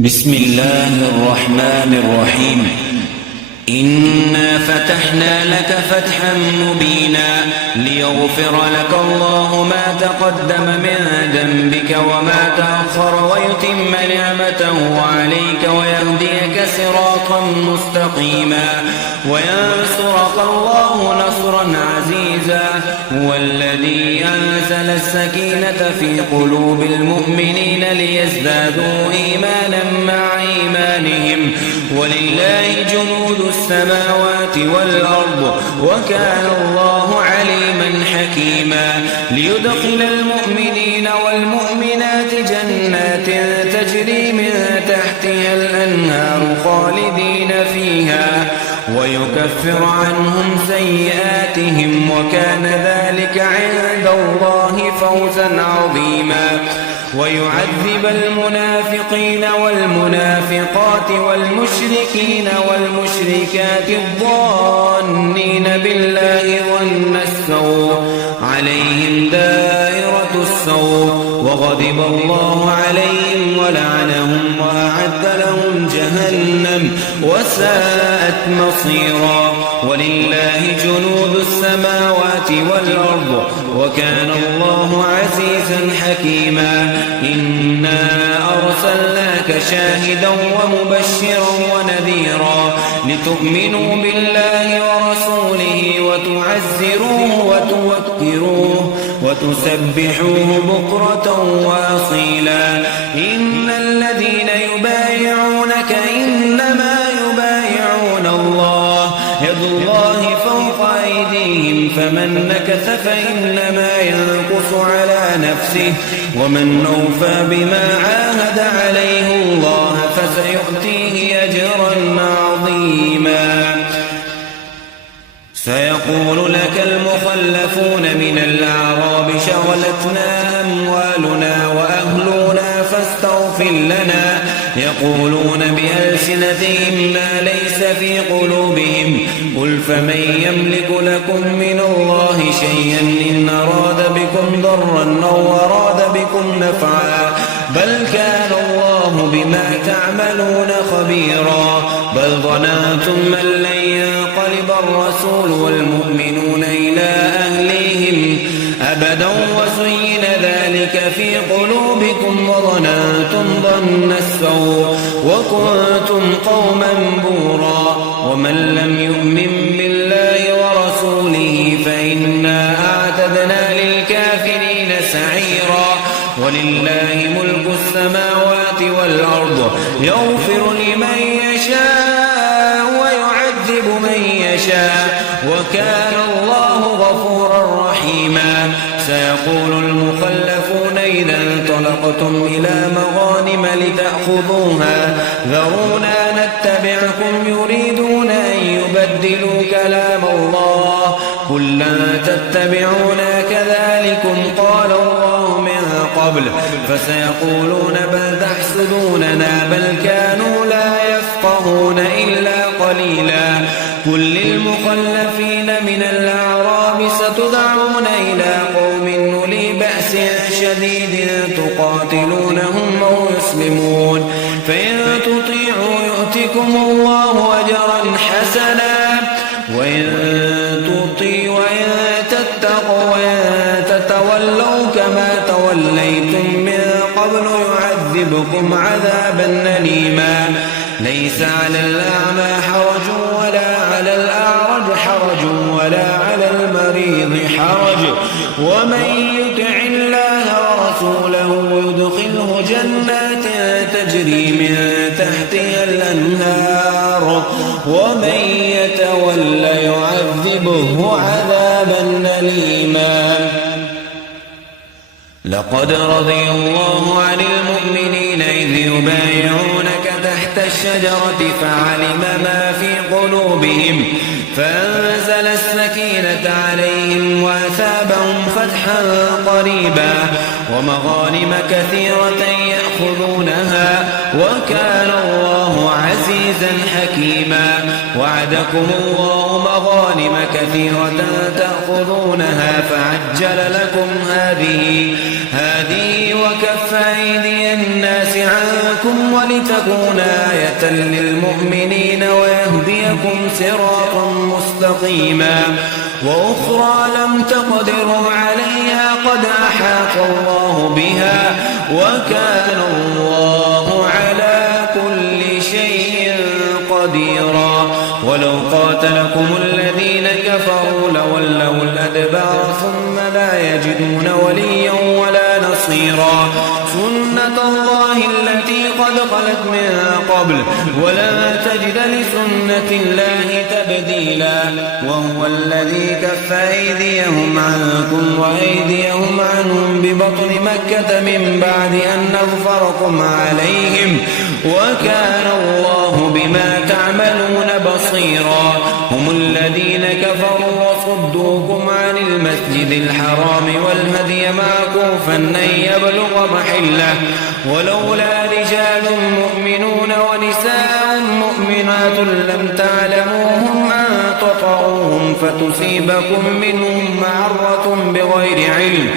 بسم الله الرحمن الرحيم. إنا فتحنا لك فتحا مبينا ليغفر لك الله ما تقدم من ذنبك وما تأخر ويتم نعمته عليك ويهديك صراطا مستقيما وينصرك الله نصرا عزيزا. هو الذي أنزل السكينة في قلوب المؤمنين ليزدادوا إيمانا مع إيمانهم ولله جنود السماوات والأرض وكان الله عليما حكيما. ليدخل المؤمنين والمؤمنات جنات تجري من تحتها الأنهار خالدين فيها ويكفر عنهم سيئاتهم وكان ذلك عند الله فوزا عظيما. ويعذب المنافقين والمنافقات والمشركين والمشركات الظانين بالله ظن السوء عليهم دائرة السوء وغضب الله عليهم ولعنهم وأعد لهم جهنم وساءت مصيرا. ولله جنود السماوات والأرض وكان الله عزيزا حكيما. إنا أرسلناك شاهدا ومبشرا ونذيرا لتؤمنوا بالله ورسوله وتعزروه وتوكروه وتسبحوه بكرة وأصيلا. إن الذين يبايعونك إنما يبايعون الله يد الله فوق أيديهم فمن نكث فإنما ينكث على نفسه ومن أوفى بما عاهد عليه الله فسيؤتيه أجرا عظيما. سيقول لك المخلفون من الأعراب شغلتنا أموالنا وأهلنا فاستغفر لنا يقولون بألسنتهم ما ليس في قلوبهم قل فمن يملك لكم من الله شيئا إن أراد بكم ضرا أو أراد بكم نفعا بل كان الله بما تعملون خبيرا. بل ظننتم أن لن ينقلب الرسول والمؤمنون إلى أهليهم أبدا وزين ذلك في قلوبكم وظننتم ظن السوء وكنتم قوما بورا. ومن لم يؤمن بالله ورسوله فإنا أعتدنا للكافرين سعيرا. ولله ملك السماوات والأرض يغفر لمن يشاء ويعذب من يشاء وكان الله غفورا رحيما. سيقول المخلفون إذا انطلقتم إلى مغانم لتأخذوها ذرونا نتبعكم يريدون أن يبدلوا كلام الله قل لن تتبعونا كذلكم قال الله من قبل فسيقولون بل تحسدوننا بل كانوا لا يفقهون إلا قليلا. قل للمخلفين من الأعراب ستدعون إلى قوم أولي بأس شديد تقاتلونهم أو يسلمون فإن تطيعوا يؤتكم الله أجرا حسنا وإن تتقوا وإن تتولوا كما توليتم من قبل يعذبكم عذابا أليما. ليس على الأعمى حرج ولا على الأعرج حرج ولا على المريض حرج ومن يطع الله ورسوله يدخله جنات تجري من تحتها الأنهار ومن يتول يعذبه عذابا أليما. لقد رضي الله عن المؤمنين إذ يبايعونك تحت الشجرة فعلم ما في قلوبهم فأنزل السكينة عليهم وأثابهم فتحا قريبا ومغانم كثيرة يأخذونها وكان الله عزيزا حكيما وعدكم الله مغانم كثيرة تأخذونها فعجل لكم هذه وكف أيدي الناس عنكم ولتكون آية للمؤمنين ويهديكم صراطا مستقيما وأخرى لم تقدروا عليها قد أحاط الله بها وكان الله على كل شيء قديرا ولو قاتلكم الذين كفروا لولوا الأدبار ثم لا يجدون وليا ولا نصيرا سنة الله التي قد خلت من قبل ولن تجد لسنة الله تبديلا وهو الذي كف أيديهم عنكم وأيديهم عنهم ببطن مكة من بعد أن أظفركم عليهم وكان الله بما تعملون بصيرا هم الذين كفروا وصدوكم عن المسجد الحرام والهدي معكوفا أن يبلغ محله ولولا رجال مؤمنون ونساء مؤمنات لم تعلموهم أن تطعوهم فتصيبكم منهم معرة بغير علم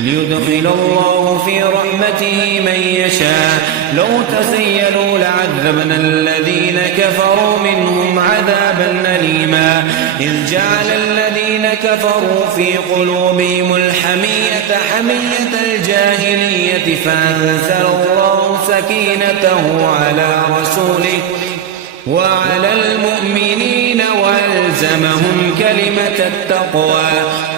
ليدخل الله في رحمته من يشاء لو تزيلوا لعذبنا الذين كفروا منهم عذابا أليما إذ جعل الذين كفروا في قلوبهم الحمية حمية الجاهلية فأنزل الله سكينته على رسوله وعلى المؤمنين وألزمهم كلمة التقوى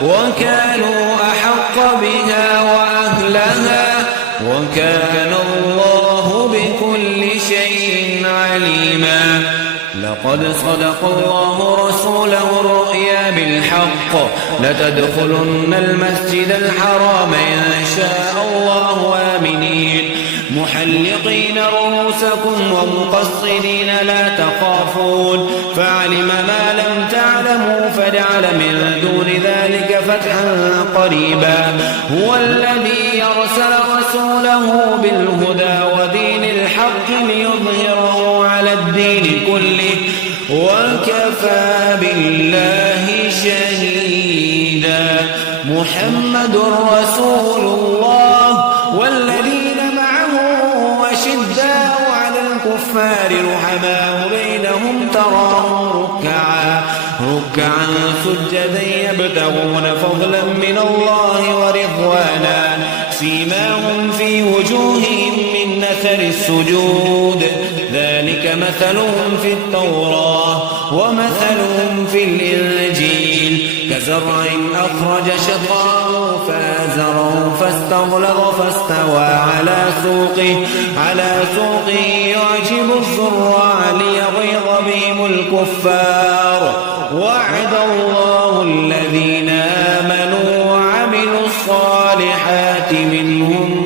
وكانوا أحق بها وأهلها وكان الله بكل شيء عليما لقد صدق الله رسوله الرؤيا بالحق لتدخلن المسجد الحرام إن شاء الله آمنين محلقين رؤوسكم ومقصرين لا تخافون فعلم ما لم تعلموا فجعل من دون ذلك فتحا قريبا هو الذي يرسل رسوله بالهدى ودين الحق ليظهره على الدين كله وكفى بالله شهيدا محمد رسول الله والذين أشداء على الكفار رحماء بينهم تراهم ركعا سجدا يبتغون فضلا من الله ورضوانا سيماهم في وجوههم من أثر السجود ذلك مثلهم في التوراة ومثلهم في الإنجيل كزرع أخرج شطأه فآزره فاستغلظ فاستوى على سوقه يعجب الزراع ليغيظ بهم الكفار وعد الله الذين آمنوا وعملوا الصالحات منهم